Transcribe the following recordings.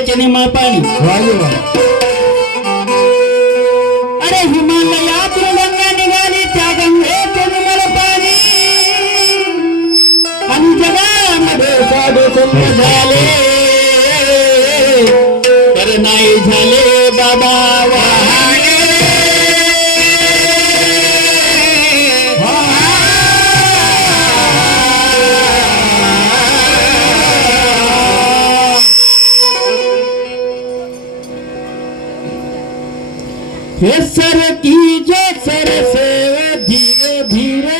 गंगेचे निमा पाणी अरे हिमालयातून गंगा निघाली त्या गंगेचे निर्मळ पाणी आणि जगामध्ये साधू संत झाले तर नाही झाले बाबा वाहने हे सर की जो सर से धीरे धीरे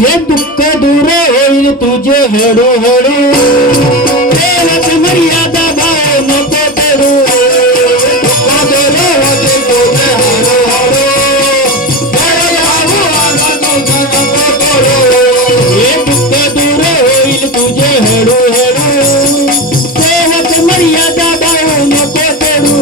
हे दुःख दूर होईल तुझे हळूहळू देवाची मर्यादा भाव नको करू दुःख दूर होईल तुझे हळूहळू हे दुःख दूर होईल तुझे हळूहळू देवाची मर्यादा भाव नको करू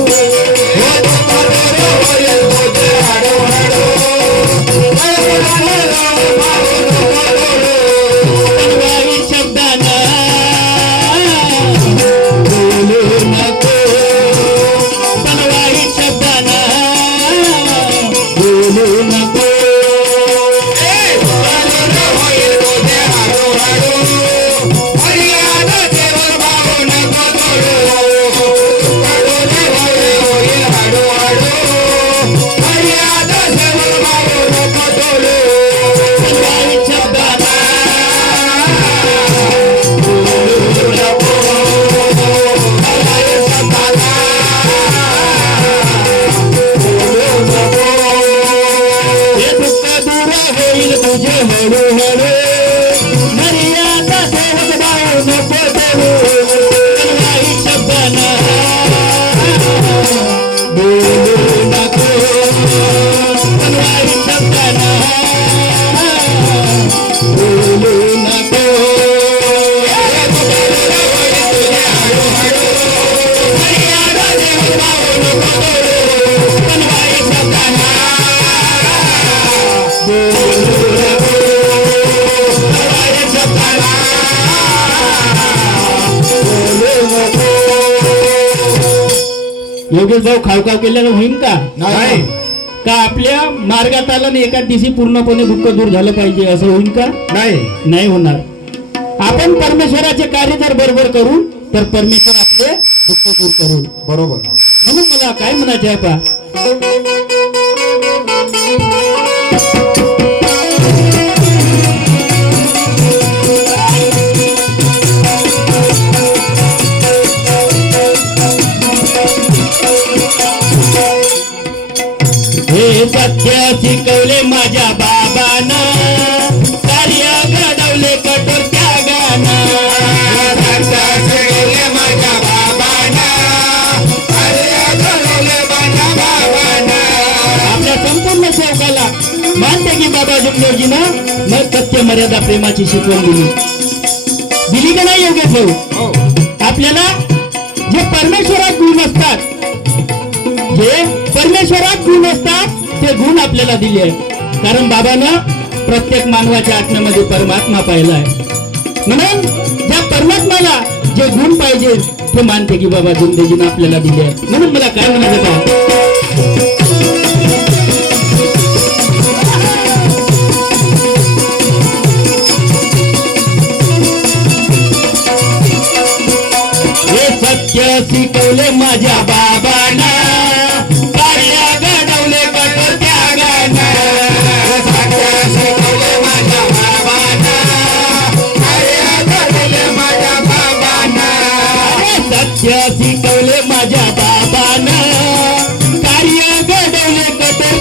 योगेश भाऊ खावखाव केल्यानं होईल का नाही का आपल्या मार्गात आला आणि एका दिवशी पूर्णपणे दुःख दूर झालं पाहिजे असं होईल का नाही होणार आपण परमेश्वराचे कार्य जर बरोबर करू तर परमेश्वर आपले दुःख दूर करू बरोबर म्हणून मला काय म्हणायचे आहे पा हे सत्य शिकवले माझ्या बाबानं कार्य घडवले कठोर त्यागानं सत्य शिकवले माझ्या बाबानं कार्य घडवले माझ्या बाबानं आपल्या संपूर्ण सेवकाला मानते की बाबा जुमदेवजीनं मग सत्य मर्यादा प्रेमाची शिकवण दिली का नाही योगेश भाऊ आपल्याला जे परमेश्वरात गुण असतात ते गुण आपल्याला दिले आहेत कारण बाबानं प्रत्येक मानवाच्या आत्म्यामध्ये परमात्मा पाहिला आहे म्हणून ज्या परमात्म्याला जे गुण पाहिजे ते मानते की बाबा जुमदेवजीनं आपल्याला दिले आहेत म्हणून मला काय म्हणायचं का सत्य शिकवले माझ्या बाबांना कार्य घडवले कठोर त्यागानं सत्य शिकवले माझ्या बाबानं कार्य घडवले माझ्या बाबानं सत्य शिकवले माझ्या बाबांना कार्य घडवले कठोर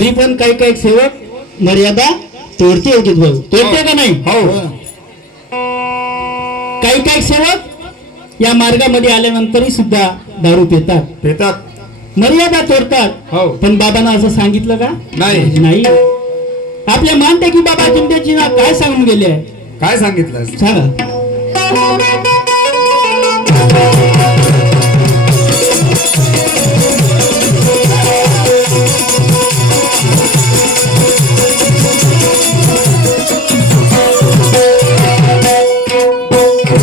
तरी पण काही सेवक मर्यादा तोडते होते भाऊ, तोडते का नाही? हो काही सेवक या मार्गामध्ये आल्यानंतरही सुद्धा दारू पितात, पितात मर्यादा तोडतात. हो पण बाबांना असं सांगितलं का? नाही. आपल्या मानते की बाबा चिमट्याची ना काय सांगून गेले आहे? काय सांगितलं? सांगा.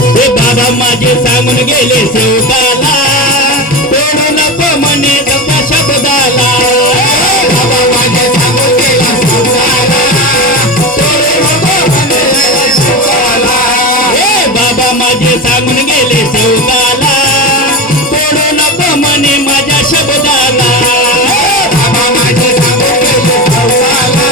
हे बाबा माझे सांगून गेले सेवकाला, तोडू नको म्हणे जपा शब्दाला. बाबा माझे सांगून गेला संसारा, तोडू नको म्हणे शिवाला. हे बाबा माझे सांगून गेले सेवकाला, तोडू नको म्हणे माझ्या शब्दाला. बाबा माझे सांगून गेले संसारा,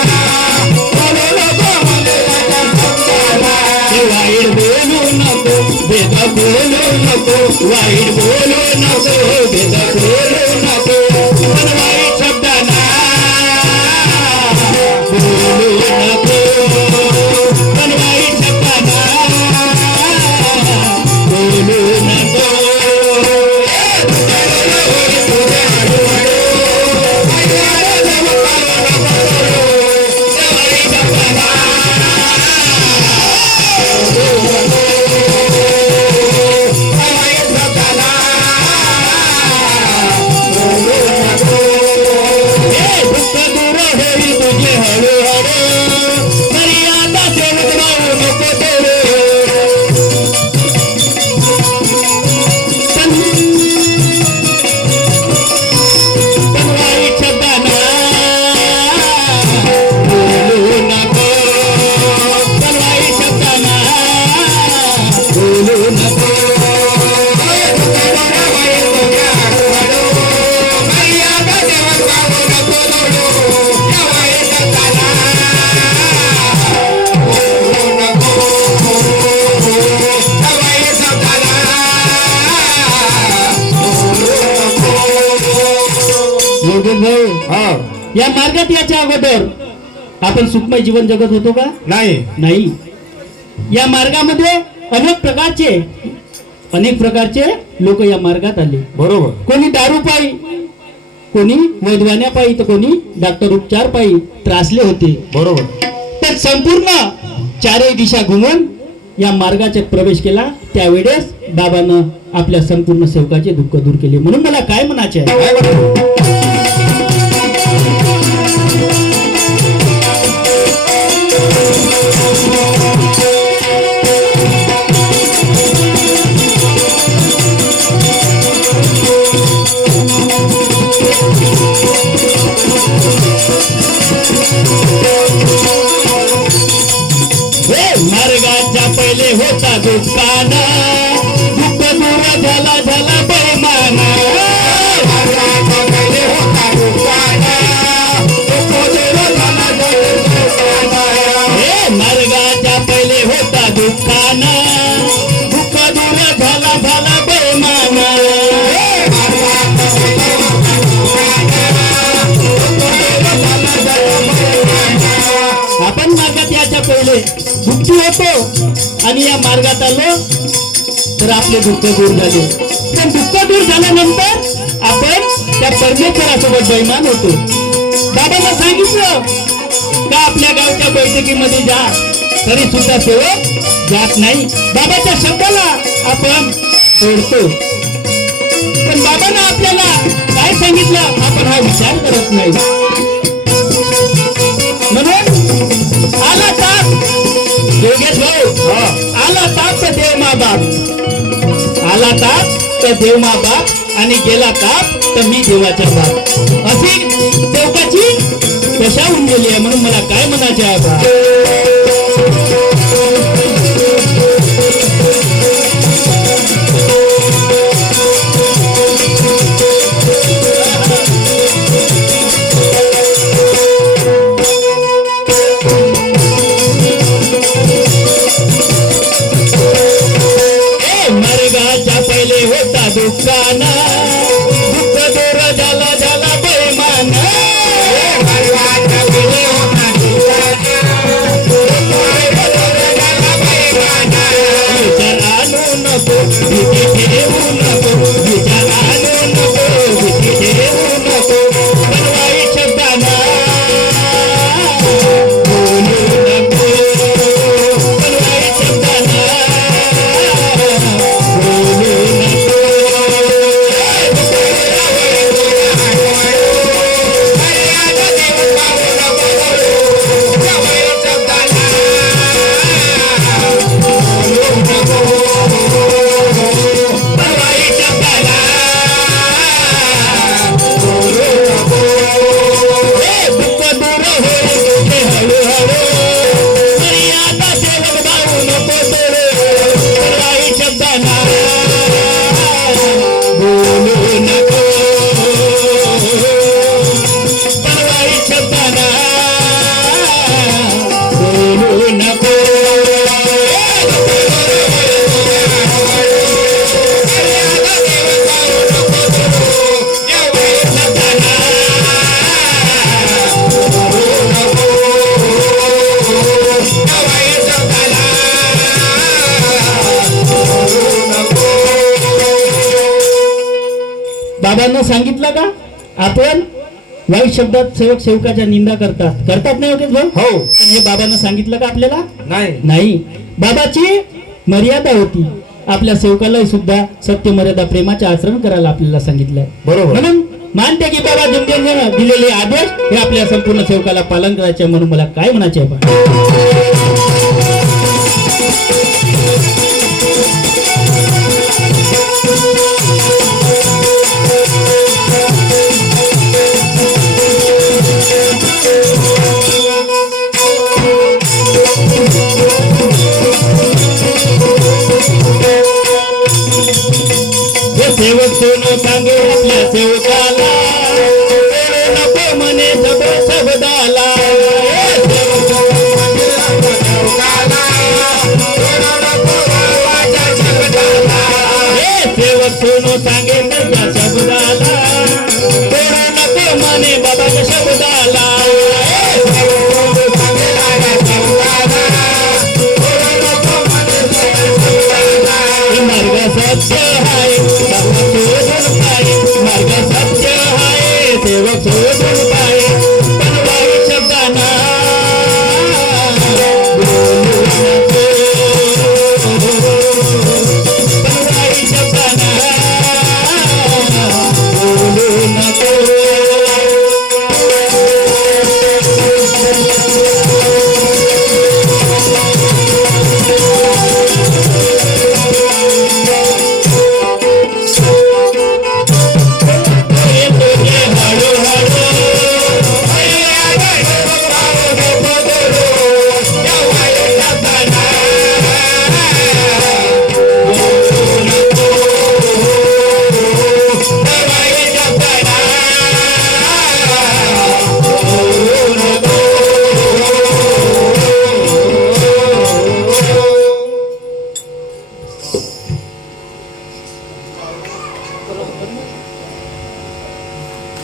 तोडू नको म्हणे माझ्या शब्दाला. हे वाईट बोलू नको, भेद बोलू नको, वाईट बोलू नको, भेद बोलू नको, पण वाईट शब्दांना बोलू नको, पण वाईट शब्दांना बोलू नको. हे दुःख दूर होईल तुझे हळूहळू, मर्यादा सेवक राहू नको तेरे. पण वाईट शब्दांना बोलू नको, पण वाईट शब्दांना बोलू नको. योगेश भाऊ, या मार्गात याच्या अगोदर आपण सुखमय जीवन जगत होतो का? नाही. या मार्गामध्ये अनेक प्रकारचे लोक या मार्गात आले. बरोबर. कोणी दारू पायी, कोणी वैद्वान्या पायी, तर कोणी डॉक्टर उपचार पायी त्रासले होते. बरोबर. तर संपूर्ण चारही दिशा घुमून या मार्गात प्रवेश केला. त्यावेळेस बाबानं आपल्या संपूर्ण सेवकाचे दुःख दूर केले. म्हणून मला काय म्हणायचे आहे, काय म्हणतो? हे मार्गाच्या पहिले होता दुःखान, दुःख दूर झाला झाला बैमान. हे मार्गाच्या पहिले होता दुःखान, दुःख दूर झाला झाला बैमान. आपण मार्गात याच्या पहिले दुःखी होतो आणि या मार्गात आलो तर आपले दुःख दूर झाले. पण दुःख दूर झाल्यानंतर आपण त्या परमेश्वरासोबत बैमान होतो. बाबांना सांगितलं का आपल्या गावच्या बैठकीमध्ये जा, तरी सुद्धा सेवक जात नाही. बाबाच्या शब्दाला आपण तोडतो. पण बाबांना आपल्याला काय सांगितलं आपण हा विचार करत नाही. म्हणून आला ताप, योगेश भाऊ, आला ताप तर देव मा बाप, आला ताप तर देव मा बाप, आणि गेला ताप तर मी देवाच्या बाप. अशी देवकाची दशा होऊन गेली आहे. म्हणून मला काय म्हणायचे आहे बा, मार्गाच्या पहिले होता दुःखाना, दुःख दूर झाला झाला बैमान. बाबांना सांगितलं का आपण वाईट शब्दात सेवक सेवकाच्या निंदा करतात नाही होते भाऊ? हो पण हे बाबांना सांगितलं का आपल्याला? नाही नाही. बाबाची मर्यादा होती. आपल्या सेवकाला सुद्धा सत्य मर्यादा प्रेमाचे आचरण करायला आपल्याला सांगितलंय. बरोबर. म्हणून मानते की बाबा जुमदेवने दिलेले आदेश हे आपल्या संपूर्ण सेवकाला पालन करायचे. म्हणून मला काय म्हणायचे आहे बा? हे सेवक सोनो सांगे आपल्या सेवकाला बोलू नको म्हणे शब्दाला. हे सेवक सोनो सांगे त्याच्या शब्दाला बोलू नको म्हणे बाबाच्या शब्दाला. मार्ग सत्य आहे बाबा शोधून पाय. मार्ग सत्य आहे सेवक शोधून पाय. पण वाईट शब्दांना बोलू नको. पण वाईट शब्दांना बोलू नको.